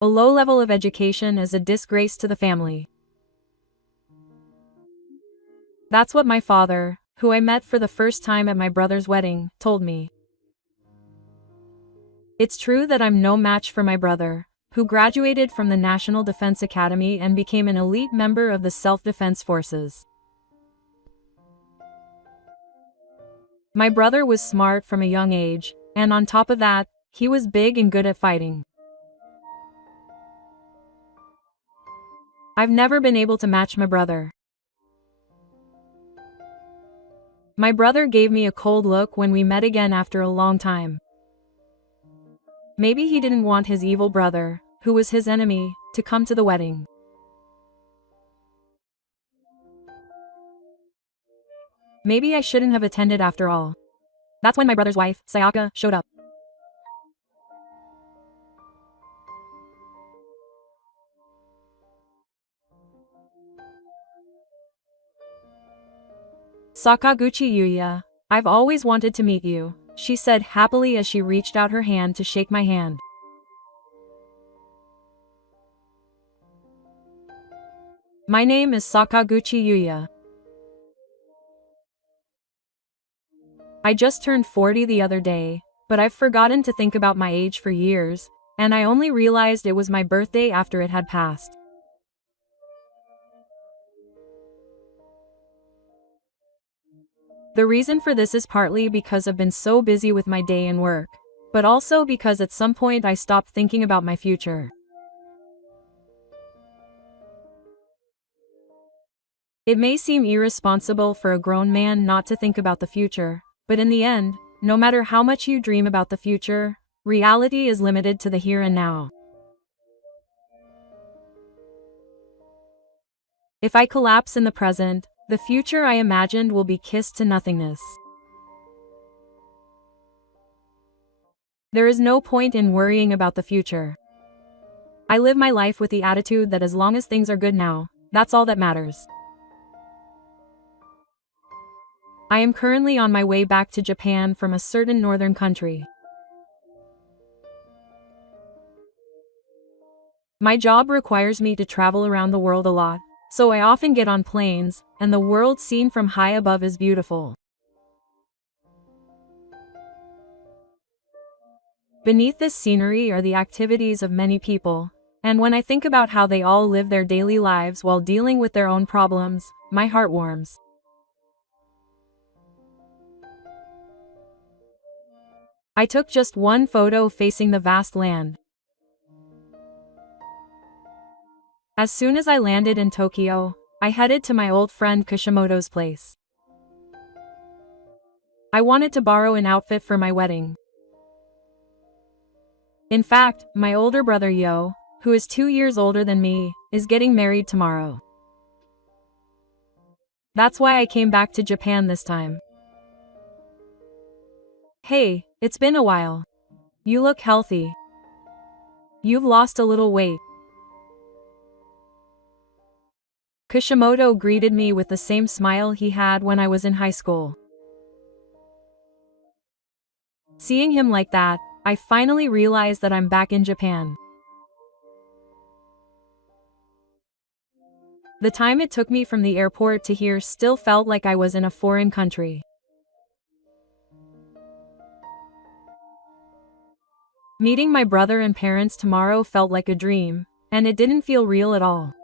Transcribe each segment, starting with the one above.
A low level of education is a disgrace to the family. That's what my father, who I met for the first time at my brother's wedding, told me. It's true that I'm no match for my brother, who graduated from the National Defense Academy and became an elite member of the self-defense forces. My brother was smart from a young age, and on top of that, he was big and good at fighting. I've never been able to match my brother. My brother gave me a cold look when we met again after a long time. Maybe he didn't want his evil brother, who was his enemy, to come to the wedding. Maybe I shouldn't have attended after all. That's when my brother's wife, Sayaka, showed up. Sakaguchi Yuya, I've always wanted to meet you, she said happily as she reached out her hand to shake my hand. My name is Sakaguchi Yuya. I just turned 40 the other day, but I've forgotten to think about my age for years, and I only realized it was my birthday after it had passed. The reason for this is partly because I've been so busy with my day and work, but also because at some point I stopped thinking about my future. It may seem irresponsible for a grown man not to think about the future, but in the end, no matter how much you dream about the future, reality is limited to the here and now. If I collapse in the present, the future I imagined will be kissed to nothingness. There is no point in worrying about the future. I live my life with the attitude that as long as things are good now, that's all that matters. I am currently on my way back to Japan from a certain northern country. My job requires me to travel around the world a lot, so I often get on planes, and the world seen from high above is beautiful. Beneath this scenery are the activities of many people, and when I think about how they all live their daily lives while dealing with their own problems, my heart warms. I took just one photo facing the vast land. As soon as I landed in Tokyo, I headed to my old friend Kishimoto's place. I wanted to borrow an outfit for my wedding. In fact, my older brother Yo, who is 2 years older than me, is getting married tomorrow. That's why I came back to Japan this time. Hey, it's been a while. You look healthy. You've lost a little weight. Kishimoto greeted me with the same smile he had when I was in high school. Seeing him like that, I finally realized that I'm back in Japan. The time it took me from the airport to here still felt like I was in a foreign country. Meeting my brother and parents tomorrow felt like a dream, and it didn't feel real at all.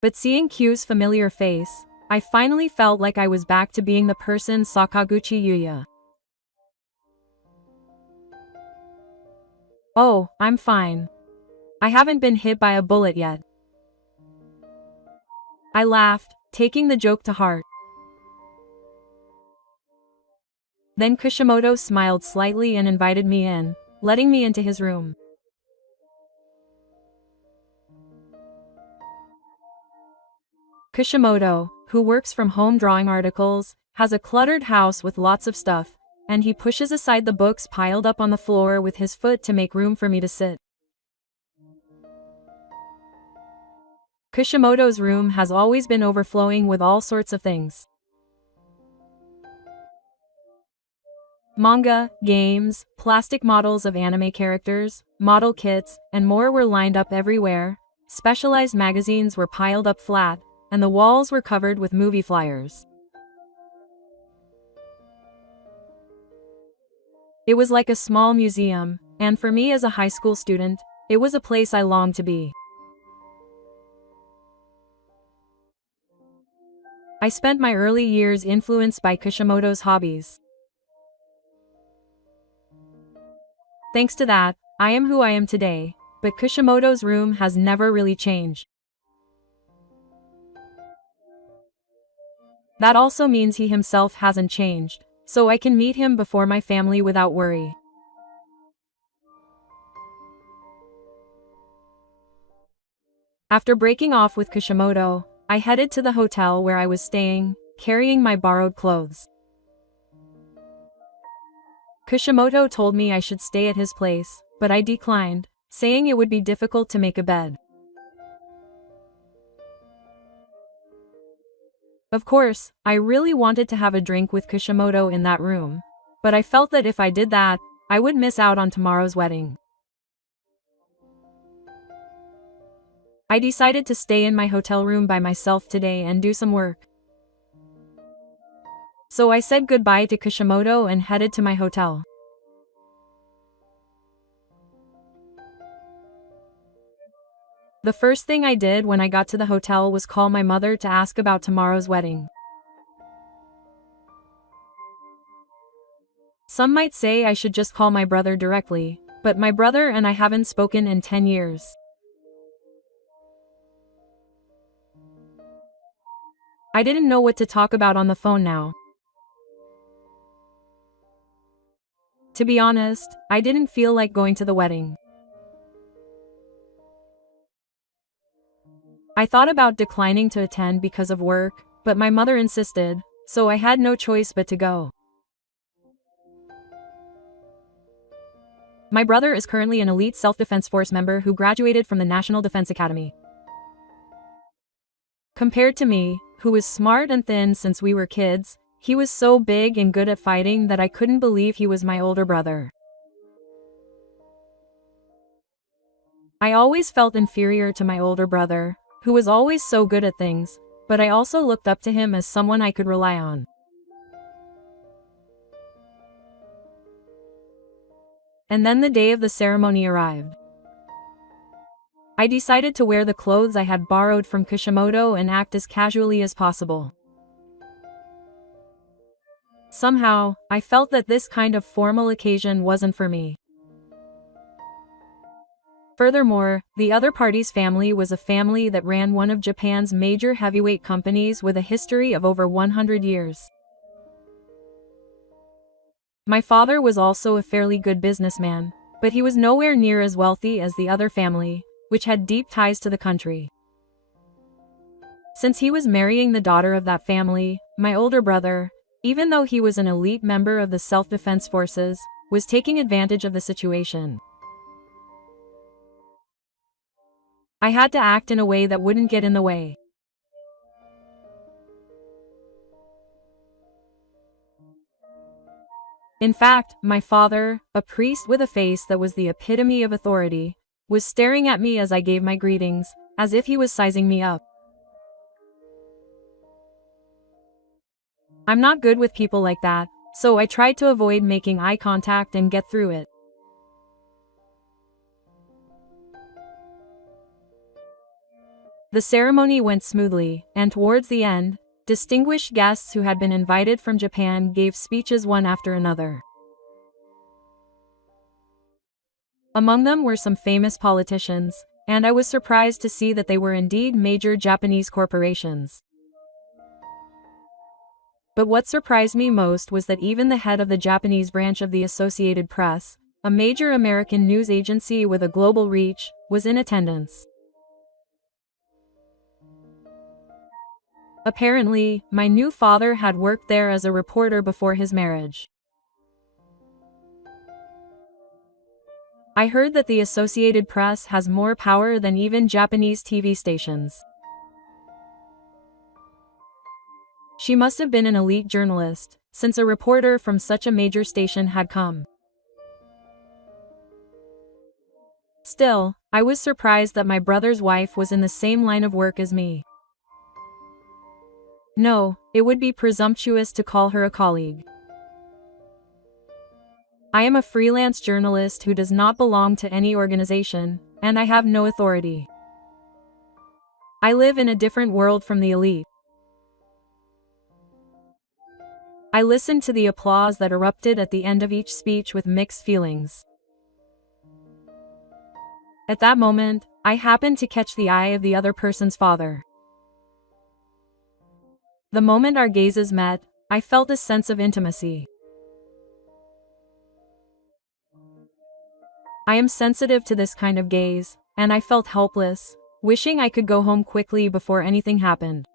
But seeing Q's familiar face, I finally felt like I was back to being the person Sakaguchi Yuya. Oh, I'm fine. I haven't been hit by a bullet yet. I laughed, taking the joke to heart. Then Kishimoto smiled slightly and invited me in, letting me into his room. Kishimoto, who works from home drawing articles, has a cluttered house with lots of stuff, and he pushes aside the books piled up on the floor with his foot to make room for me to sit. Kishimoto's room has always been overflowing with all sorts of things. Manga, games, plastic models of anime characters, model kits, and more were lined up everywhere. Specialized magazines were piled up flat, and the walls were covered with movie flyers. It was like a small museum, and for me as a high school student, it was a place I longed to be. I spent my early years influenced by Kishimoto's hobbies. Thanks to that, I am who I am today, but Kishimoto's room has never really changed. That also means he himself hasn't changed, so I can meet him before my family without worry. After breaking off with Kishimoto, I headed to the hotel where I was staying, carrying my borrowed clothes. Kishimoto told me I should stay at his place, but I declined, saying it would be difficult to make a bed. Of course, I really wanted to have a drink with Kishimoto in that room, but I felt that if I did that, I would miss out on tomorrow's wedding. I decided to stay in my hotel room by myself today and do some work. So I said goodbye to Kishimoto and headed to my hotel. The first thing I did when I got to the hotel was call my mother to ask about tomorrow's wedding. Some might say I should just call my brother directly, but my brother and I haven't spoken in 10 years. I didn't know what to talk about on the phone now. To be honest, I didn't feel like going to the wedding. I thought about declining to attend because of work, but my mother insisted, so I had no choice but to go. My brother is currently an elite self-defense force member who graduated from the National Defense Academy. Compared to me, who was smart and thin since we were kids, he was so big and good at fighting that I couldn't believe he was my older brother. I always felt inferior to my older brother, who was always so good at things, but I also looked up to him as someone I could rely on. And then the day of the ceremony arrived. I decided to wear the clothes I had borrowed from Kishimoto and act as casually as possible. Somehow, I felt that this kind of formal occasion wasn't for me. Furthermore, the other party's family was a family that ran one of Japan's major heavyweight companies with a history of over 100 years. My father was also a fairly good businessman, but he was nowhere near as wealthy as the other family, which had deep ties to the country. Since he was marrying the daughter of that family, my older brother, even though he was an elite member of the self-defense forces, was taking advantage of the situation. I had to act in a way that wouldn't get in the way. In fact, my father, a priest with a face that was the epitome of authority, was staring at me as I gave my greetings, as if he was sizing me up. I'm not good with people like that, so I tried to avoid making eye contact and get through it. The ceremony went smoothly, and towards the end, distinguished guests who had been invited from Japan gave speeches one after another. Among them were some famous politicians, and I was surprised to see that they were indeed major Japanese corporations. But what surprised me most was that even the head of the Japanese branch of the Associated Press, a major American news agency with a global reach, was in attendance. Apparently, my new father had worked there as a reporter before his marriage. I heard that the Associated Press has more power than even Japanese TV stations. She must have been an elite journalist, since a reporter from such a major station had come. Still, I was surprised that my brother's wife was in the same line of work as me. No, it would be presumptuous to call her a colleague. I am a freelance journalist who does not belong to any organization, and I have no authority. I live in a different world from the elite. I listened to the applause that erupted at the end of each speech with mixed feelings. At that moment, I happened to catch the eye of the other person's father. The moment our gazes met, I felt a sense of intimacy. I am sensitive to this kind of gaze, and I felt helpless, wishing I could go home quickly before anything happened.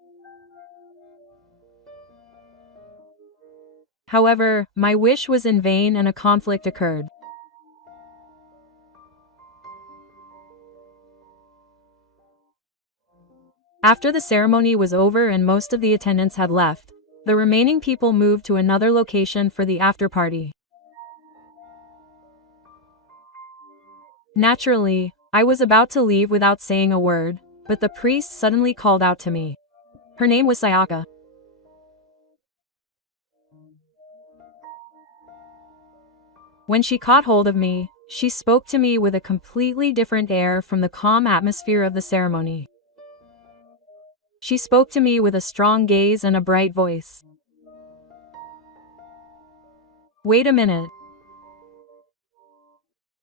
However, my wish was in vain and a conflict occurred. After the ceremony was over and most of the attendants had left, the remaining people moved to another location for the after-party. Naturally, I was about to leave without saying a word, but the priest suddenly called out to me. Her name was Sayaka. When she caught hold of me, she spoke to me with a completely different air from the calm atmosphere of the ceremony. She spoke to me with a strong gaze and a bright voice. Wait a minute.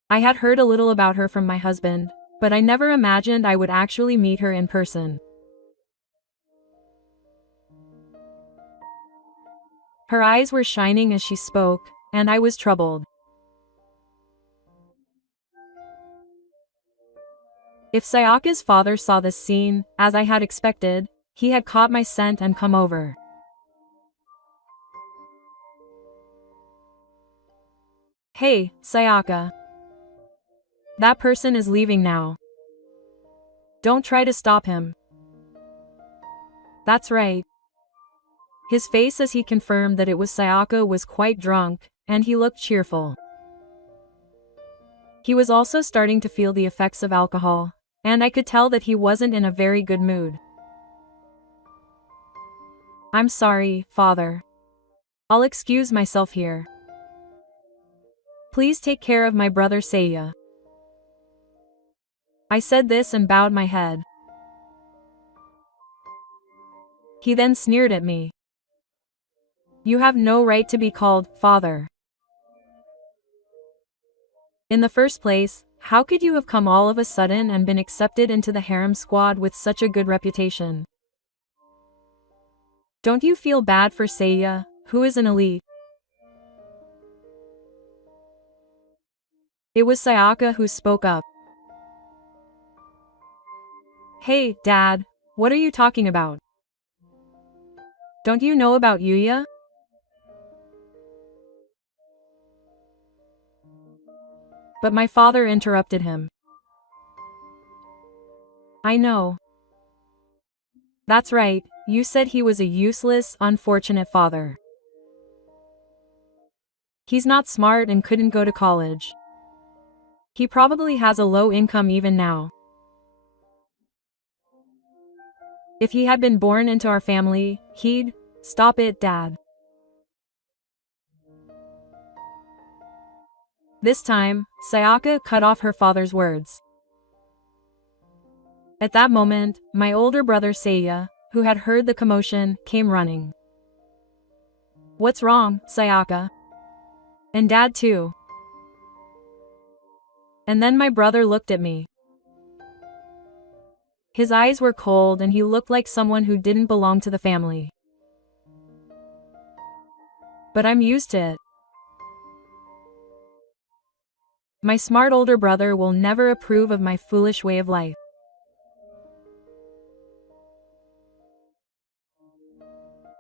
I had heard a little about her from my husband, but I never imagined I would actually meet her in person. Her eyes were shining as she spoke, and I was troubled. If Sayaka's father saw this scene, as I had expected, he had caught my scent and come over. Hey, Sayaka. That person is leaving now. Don't try to stop him. That's right. His face as he confirmed that it was Sayaka was quite drunk, and he looked cheerful. He was also starting to feel the effects of alcohol, and I could tell that he wasn't in a very good mood. I'm sorry, Father. I'll excuse myself here. Please take care of my brother Seiya. I said this and bowed my head. He then sneered at me. You have no right to be called father. In the first place, how could you have come all of a sudden and been accepted into the harem squad with such a good reputation? Don't you feel bad for Seiya, who is an elite? It was Sayaka who spoke up. Hey, Dad, what are you talking about? Don't you know about Yuya? But my father interrupted him. I know. That's right, you said he was a useless, unfortunate father. He's not smart and couldn't go to college. He probably has a low income even now. If he had been born into our family, he'd... Stop it, Dad. This time, Sayaka cut off her father's words. At that moment, my older brother Seiya, who had heard the commotion, came running. What's wrong, Sayaka? And Dad too. And then my brother looked at me. His eyes were cold and he looked like someone who didn't belong to the family. But I'm used to it. My smart older brother will never approve of my foolish way of life.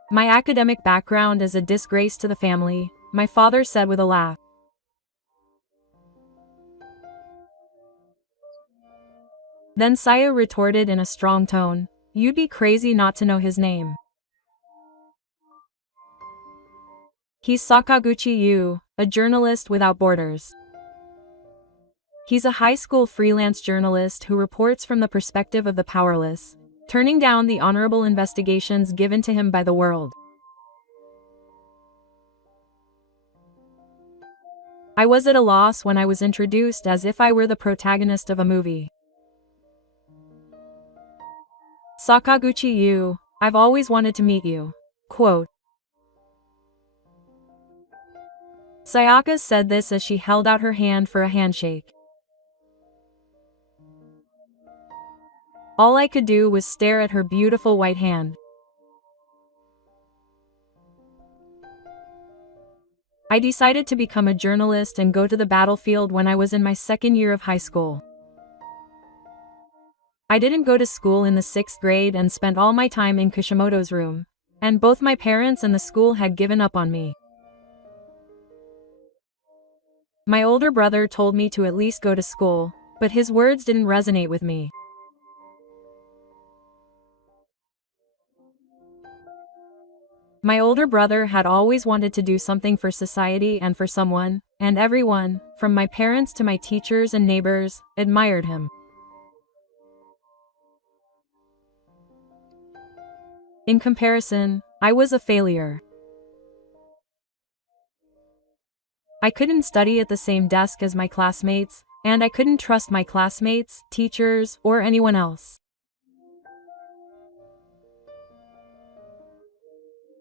My academic background is a disgrace to the family, my father said with a laugh. Then Saya retorted in a strong tone, you'd be crazy not to know his name. He's Sakaguchi Yu, a journalist without borders. He's a high school freelance journalist who reports from the perspective of the powerless, turning down the honorable investigations given to him by the world. I was at a loss when I was introduced as if I were the protagonist of a movie. Sakaguchi Yu, I've always wanted to meet you. Quote. Sayaka said this as she held out her hand for a handshake. All I could do was stare at her beautiful white hand. I decided to become a journalist and go to the battlefield when I was in my second year of high school. I didn't go to school in the 6th grade and spent all my time in Kishimoto's room, and both my parents and the school had given up on me. My older brother told me to at least go to school, but his words didn't resonate with me. My older brother had always wanted to do something for society and for someone, and everyone, from my parents to my teachers and neighbors, admired him. In comparison, I was a failure. I couldn't study at the same desk as my classmates, and I couldn't trust my classmates, teachers, or anyone else.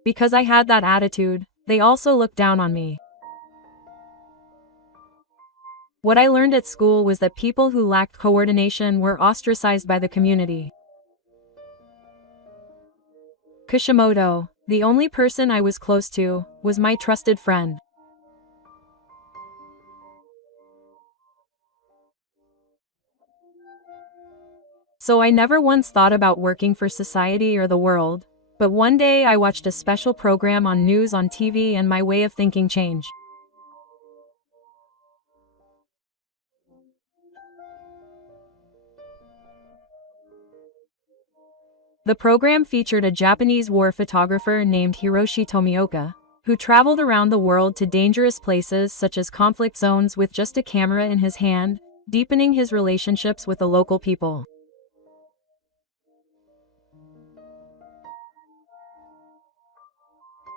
Because I had that attitude, they also looked down on me. What I learned at school was that people who lacked coordination were ostracized by the community. Kishimoto, the only person I was close to, was my trusted friend. So I never once thought about working for society or the world, but one day I watched a special program on news on TV and my way of thinking changed. The program featured a Japanese war photographer named Hiroshi Tomioka, who traveled around the world to dangerous places such as conflict zones with just a camera in his hand, deepening his relationships with the local people.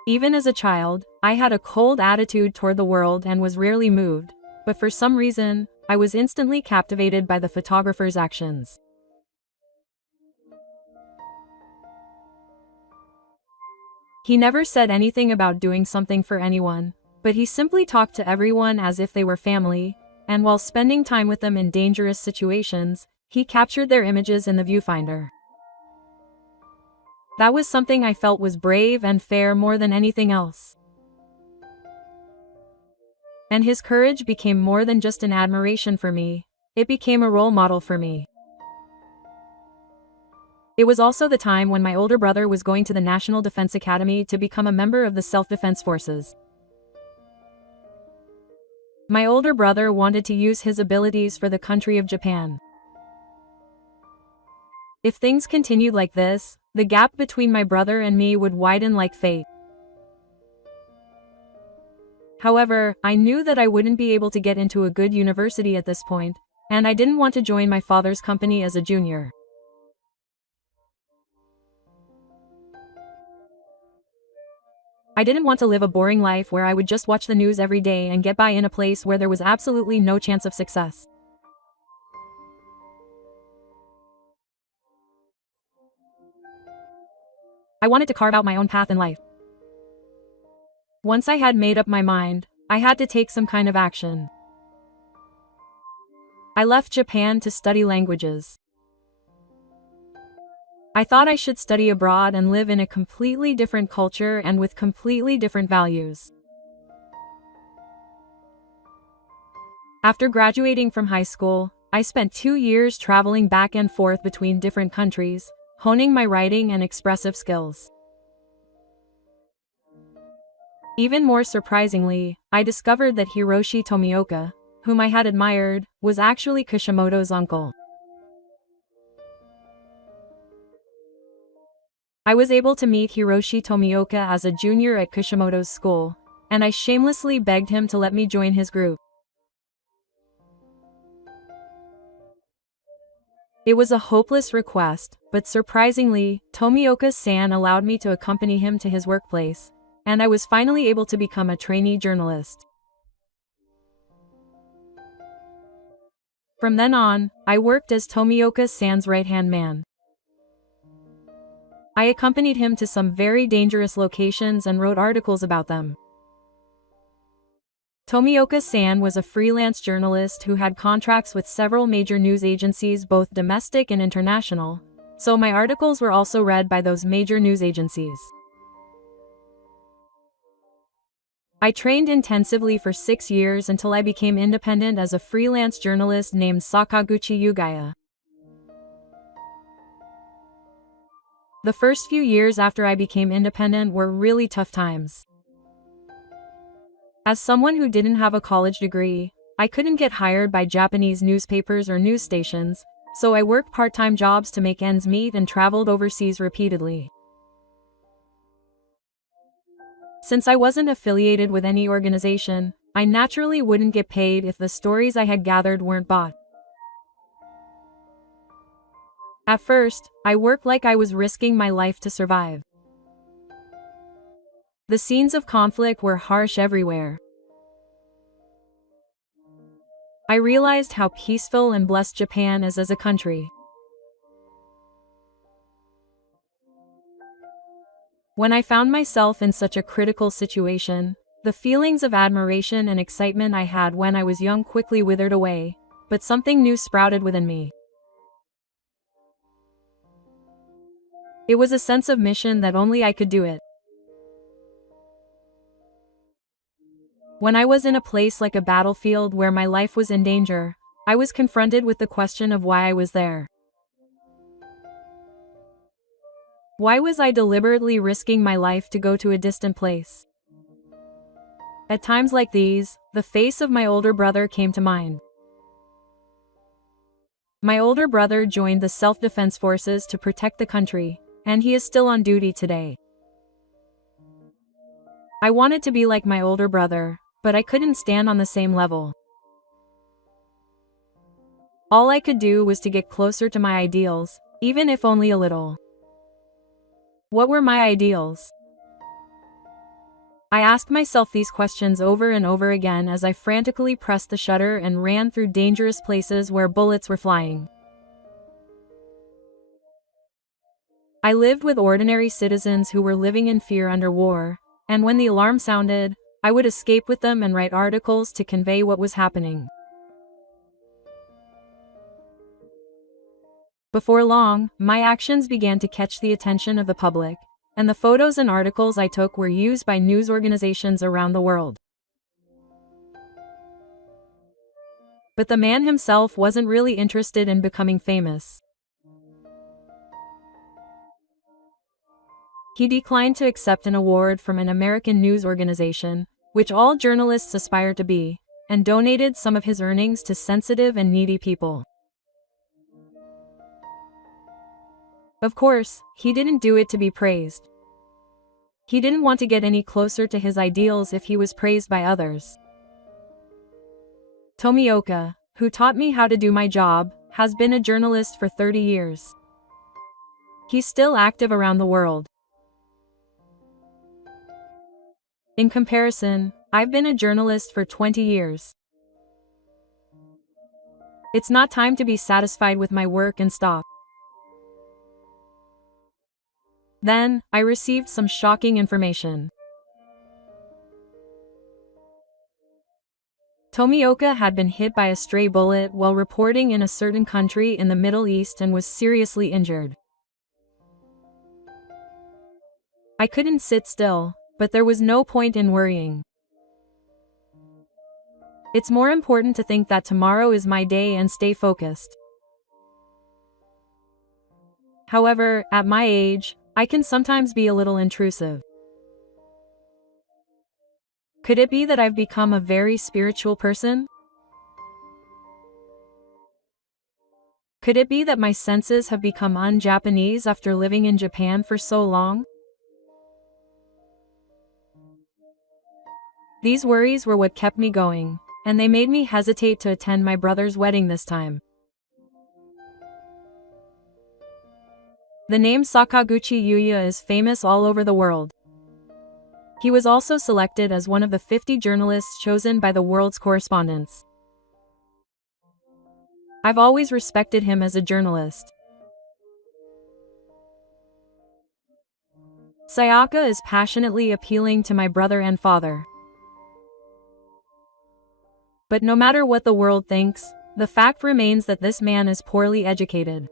Even as a child, I had a cold attitude toward the world and was rarely moved, but for some reason, I was instantly captivated by the photographer's actions. He never said anything about doing something for anyone, but he simply talked to everyone as if they were family, and while spending time with them in dangerous situations, he captured their images in the viewfinder. That was something I felt was brave and fair more than anything else. And his courage became more than just an admiration for me, it became a role model for me. It was also the time when my older brother was going to the National Defense Academy to become a member of the Self-Defense Forces. My older brother wanted to use his abilities for the country of Japan. If things continued like this, the gap between my brother and me would widen like fate. However, I knew that I wouldn't be able to get into a good university at this point, and I didn't want to join my father's company as a junior. I didn't want to live a boring life where I would just watch the news every day and get by in a place where there was absolutely no chance of success. I wanted to carve out my own path in life. Once I had made up my mind, I had to take some kind of action. I left Japan to study languages. I thought I should study abroad and live in a completely different culture and with completely different values. After graduating from high school, I spent 2 years traveling back and forth between different countries, honing my writing and expressive skills. Even more surprisingly, I discovered that Hiroshi Tomioka, whom I had admired, was actually Kishimoto's uncle. I was able to meet Hiroshi Tomioka as a junior at Kishimoto's school, and I shamelessly begged him to let me join his group. It was a hopeless request, but surprisingly, Tomioka-san allowed me to accompany him to his workplace, and I was finally able to become a trainee journalist. From then on, I worked as Tomioka-san's right-hand man. I accompanied him to some very dangerous locations and wrote articles about them. Tomioka-san was a freelance journalist who had contracts with several major news agencies, both domestic and international, so my articles were also read by those major news agencies. I trained intensively for 6 years until I became independent as a freelance journalist named Sakaguchi Yugaya. The first few years after I became independent were really tough times. As someone who didn't have a college degree, I couldn't get hired by Japanese newspapers or news stations, so I worked part-time jobs to make ends meet and traveled overseas repeatedly. Since I wasn't affiliated with any organization, I naturally wouldn't get paid if the stories I had gathered weren't bought. At first, I worked like I was risking my life to survive. The scenes of conflict were harsh everywhere. I realized how peaceful and blessed Japan is as a country. When I found myself in such a critical situation, the feelings of admiration and excitement I had when I was young quickly withered away, but something new sprouted within me. It was a sense of mission that only I could do it. When I was in a place like a battlefield where my life was in danger, I was confronted with the question of why I was there. Why was I deliberately risking my life to go to a distant place? At times like these, the face of my older brother came to mind. My older brother joined the self-defense forces to protect the country, and he is still on duty today. I wanted to be like my older brother, but I couldn't stand on the same level. All I could do was to get closer to my ideals, even if only a little. What were my ideals? I asked myself these questions over and over again as I frantically pressed the shutter and ran through dangerous places where bullets were flying. I lived with ordinary citizens who were living in fear under war, and when the alarm sounded, I would escape with them and write articles to convey what was happening. Before long, my actions began to catch the attention of the public, and the photos and articles I took were used by news organizations around the world. But the man himself wasn't really interested in becoming famous. He declined to accept an award from an American news organization, which all journalists aspire to be, and donated some of his earnings to sensitive and needy people. Of course, he didn't do it to be praised. He didn't want to get any closer to his ideals if he was praised by others. Tomioka, who taught me how to do my job, has been a journalist for 30 years. He's still active around the world. In comparison, I've been a journalist for 20 years. It's not time to be satisfied with my work and stop. Then, I received some shocking information. Tomioka had been hit by a stray bullet while reporting in a certain country in the Middle East and was seriously injured. I couldn't sit still, but there was no point in worrying. It's more important to think that tomorrow is my day and stay focused. However, at my age, I can sometimes be a little intrusive. Could it be that I've become a very spiritual person? Could it be that my senses have become un-Japanese after living in Japan for so long? These worries were what kept me going, and they made me hesitate to attend my brother's wedding this time. The name Sakaguchi Yuya is famous all over the world. He was also selected as one of the 50 journalists chosen by the world's correspondents. I've always respected him as a journalist. Sayaka is passionately appealing to my brother and father. But no matter what the world thinks, the fact remains that this man is poorly educated.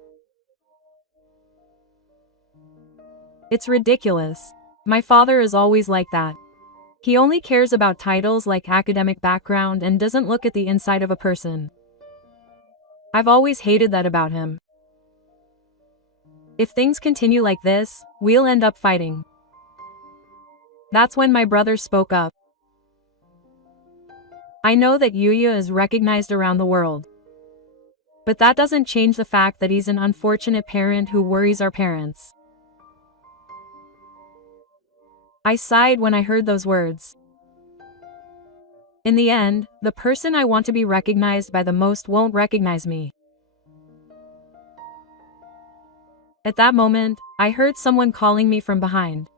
It's ridiculous. My father is always like that. He only cares about titles like academic background and doesn't look at the inside of a person. I've always hated that about him. If things continue like this, we'll end up fighting. That's when my brother spoke up. I know that Yuya is recognized around the world. But that doesn't change the fact that he's an unfortunate parent who worries our parents. I sighed when I heard those words. In the end, the person I want to be recognized by the most won't recognize me. At that moment, I heard someone calling me from behind.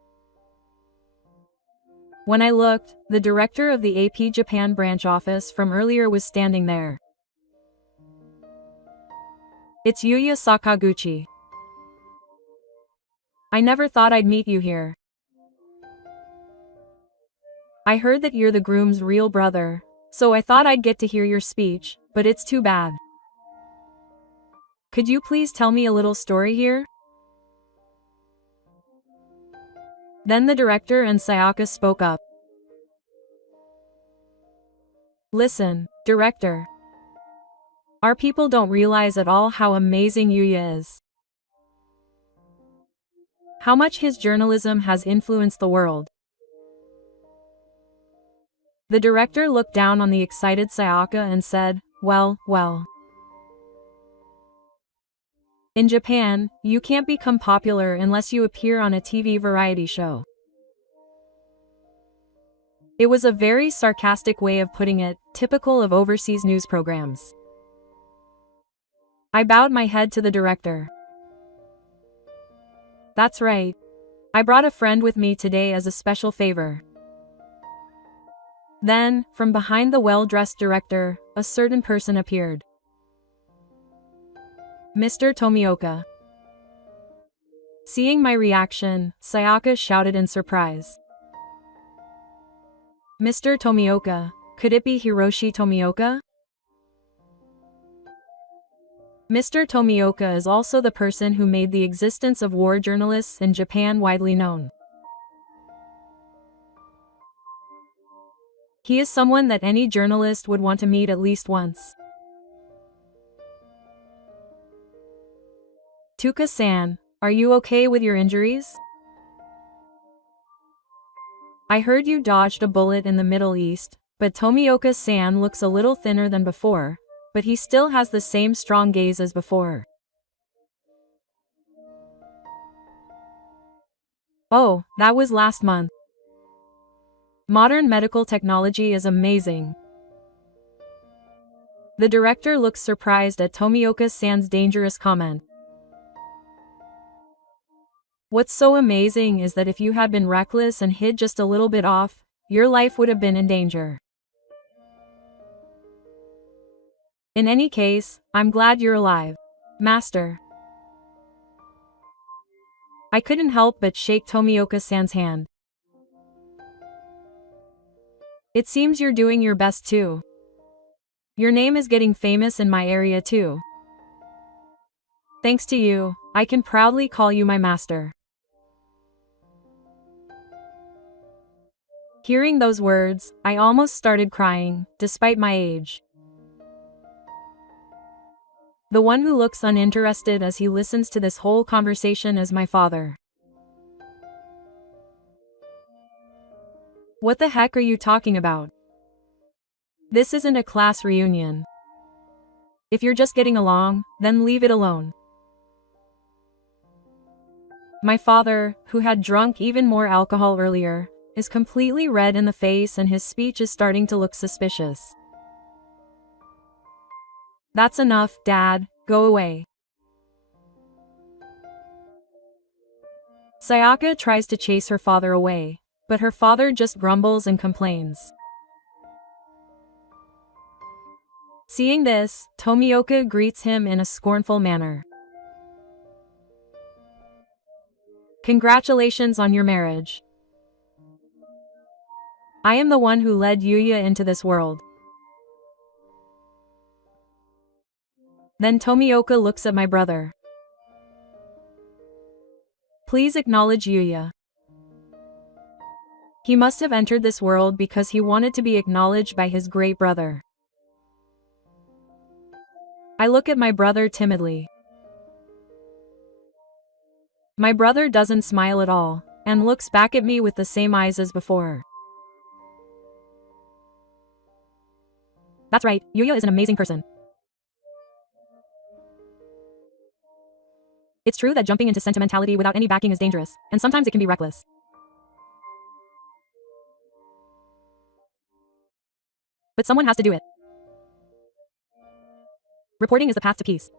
When I looked, the director of the AP Japan branch office from earlier was standing there. It's Yuya Sakaguchi. I never thought I'd meet you here. I heard that you're the groom's real brother, so I thought I'd get to hear your speech, but it's too bad. Could you please tell me a little story here? Then the director and Sayaka spoke up. Listen, director. Our people don't realize at all how amazing Yuya is. How much his journalism has influenced the world. The director looked down on the excited Sayaka and said, well. In Japan, you can't become popular unless you appear on a TV variety show. It was a very sarcastic way of putting it, typical of overseas news programs. I bowed my head to the director. That's right. I brought a friend with me today as a special favor. Then, from behind the well-dressed director, a certain person appeared. Mr. Tomioka. Seeing my reaction, Sayaka shouted in surprise. Mr. Tomioka, could it be Hiroshi Tomioka? Mr. Tomioka is also the person who made the existence of war journalists in Japan widely known. He is someone that any journalist would want to meet at least once. Tuka-san, are you okay with your injuries? I heard you dodged a bullet in the Middle East, but Tomioka-san looks a little thinner than before, but he still has the same strong gaze as before. Oh, that was last month. Modern medical technology is amazing. The director looks surprised at Tomioka-san's dangerous comment. What's so amazing is that if you had been reckless and hid just a little bit off, your life would have been in danger. In any case, I'm glad you're alive, Master. I couldn't help but shake Tomioka-san's hand. It seems you're doing your best too. Your name is getting famous in my area too. Thanks to you, I can proudly call you my master. Hearing those words, I almost started crying, despite my age. The one who looks uninterested as he listens to this whole conversation is my father. What the heck are you talking about? This isn't a class reunion. If you're just getting along, then leave it alone. My father, who had drunk even more alcohol earlier, is completely red in the face and his speech is starting to look suspicious. "That's enough, Dad, go away." Sayaka tries to chase her father away, but her father just grumbles and complains. Seeing this, Tomioka greets him in a scornful manner. "Congratulations on your marriage. I am the one who led Yuya into this world." Then Tomioka looks at my brother. "Please acknowledge Yuya. He must have entered this world because he wanted to be acknowledged by his great brother." I look at my brother timidly. My brother doesn't smile at all, and looks back at me with the same eyes as before. "That's right, Yuya is an amazing person. It's true that jumping into sentimentality without any backing is dangerous, and sometimes it can be reckless. But someone has to do it. Reporting is the path to peace."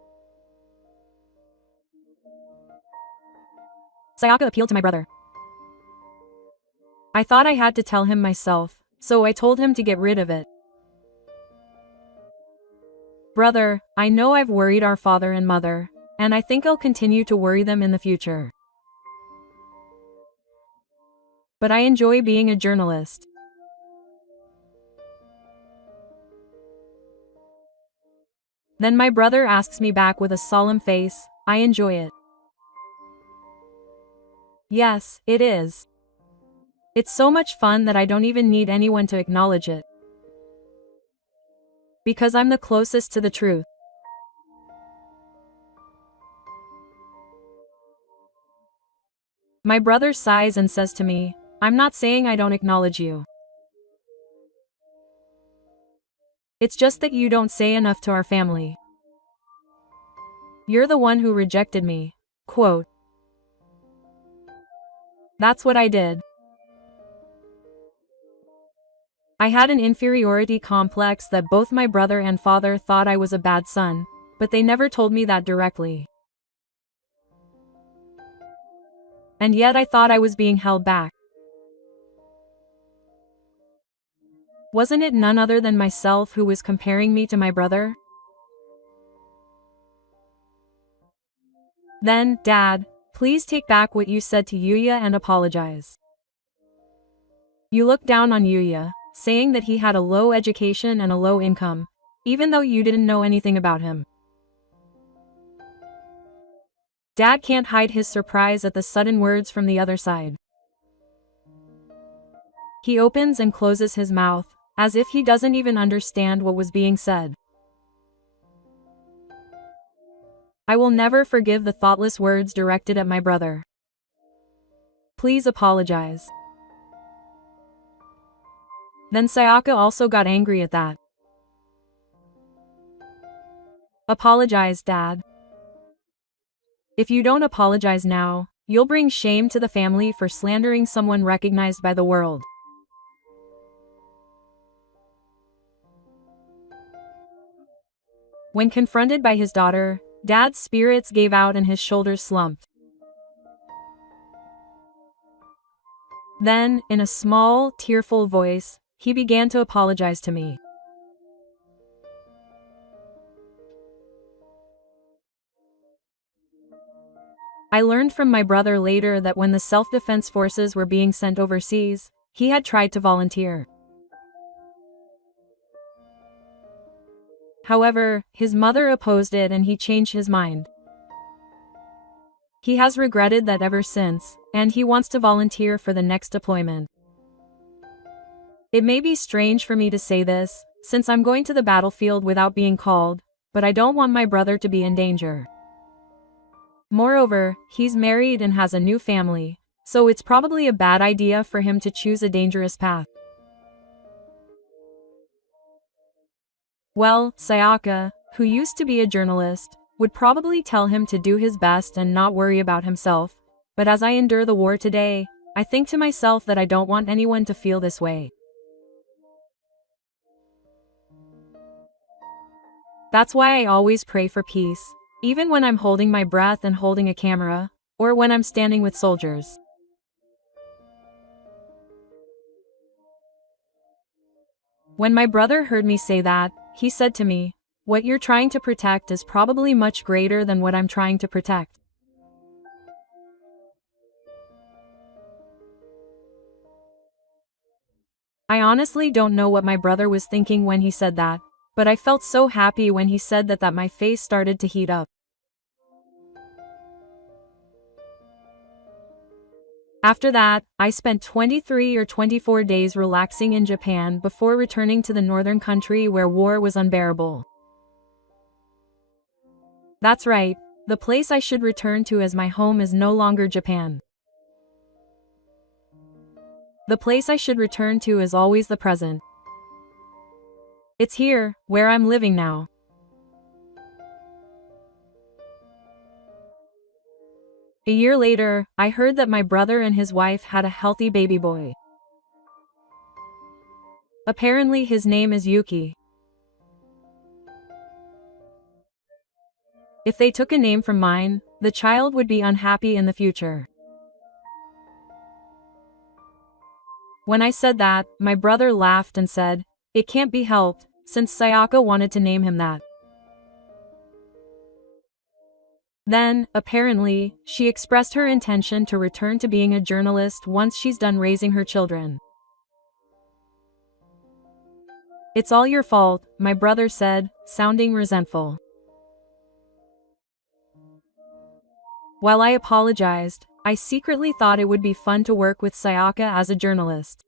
Sayaka appealed to my brother. I thought I had to tell him myself, so I told him to get rid of it. "Brother, I know I've worried our father and mother, and I think I'll continue to worry them in the future. But I enjoy being a journalist." Then my brother asks me back with a solemn face, "I enjoy it." Yes, it is. It's so much fun that I don't even need anyone to acknowledge it. Because I'm the closest to the truth. My brother sighs and says to me, "I'm not saying I don't acknowledge you. It's just that you don't say enough to our family. You're the one who rejected me." Quote. That's what I did. I had an inferiority complex that both my brother and father thought I was a bad son, but they never told me that directly. And yet I thought I was being held back. Wasn't it none other than myself who was comparing me to my brother? Then, Dad, please take back what you said to Yuya and apologize. You looked down on Yuya, saying that he had a low education and a low income, even though you didn't know anything about him. Dad can't hide his surprise at the sudden words from the other side. He opens and closes his mouth, as if he doesn't even understand what was being said. I will never forgive the thoughtless words directed at my brother. Please apologize. Then Sayaka also got angry at that. Apologize, Dad. If you don't apologize now, you'll bring shame to the family for slandering someone recognized by the world. When confronted by his daughter, Dad's spirits gave out and his shoulders slumped. Then, in a small, tearful voice, he began to apologize to me. I learned from my brother later that when the self-defense forces were being sent overseas, he had tried to volunteer. However, his mother opposed it and he changed his mind. He has regretted that ever since, and he wants to volunteer for the next deployment. It may be strange for me to say this, since I'm going to the battlefield without being called, but I don't want my brother to be in danger. Moreover, he's married and has a new family, so it's probably a bad idea for him to choose a dangerous path. Well, Sayaka, who used to be a journalist, would probably tell him to do his best and not worry about himself, but as I endure the war today, I think to myself that I don't want anyone to feel this way. That's why I always pray for peace, even when I'm holding my breath and holding a camera, or when I'm standing with soldiers. When my brother heard me say that, he said to me, "What you're trying to protect is probably much greater than what I'm trying to protect." I honestly don't know what my brother was thinking when he said that, but I felt so happy when he said that my face started to heat up. After that, I spent 23 or 24 days relaxing in Japan before returning to the northern country where war was unbearable. That's right, the place I should return to as my home is no longer Japan. The place I should return to is always the present. It's here, where I'm living now. A year later, I heard that my brother and his wife had a healthy baby boy. Apparently his name is Yuki. If they took a name from mine, the child would be unhappy in the future. When I said that, my brother laughed and said, "It can't be helped, since Sayaka wanted to name him that." Then, apparently, she expressed her intention to return to being a journalist once she's done raising her children. "It's all your fault," my brother said, sounding resentful. While I apologized, I secretly thought it would be fun to work with Sayaka as a journalist.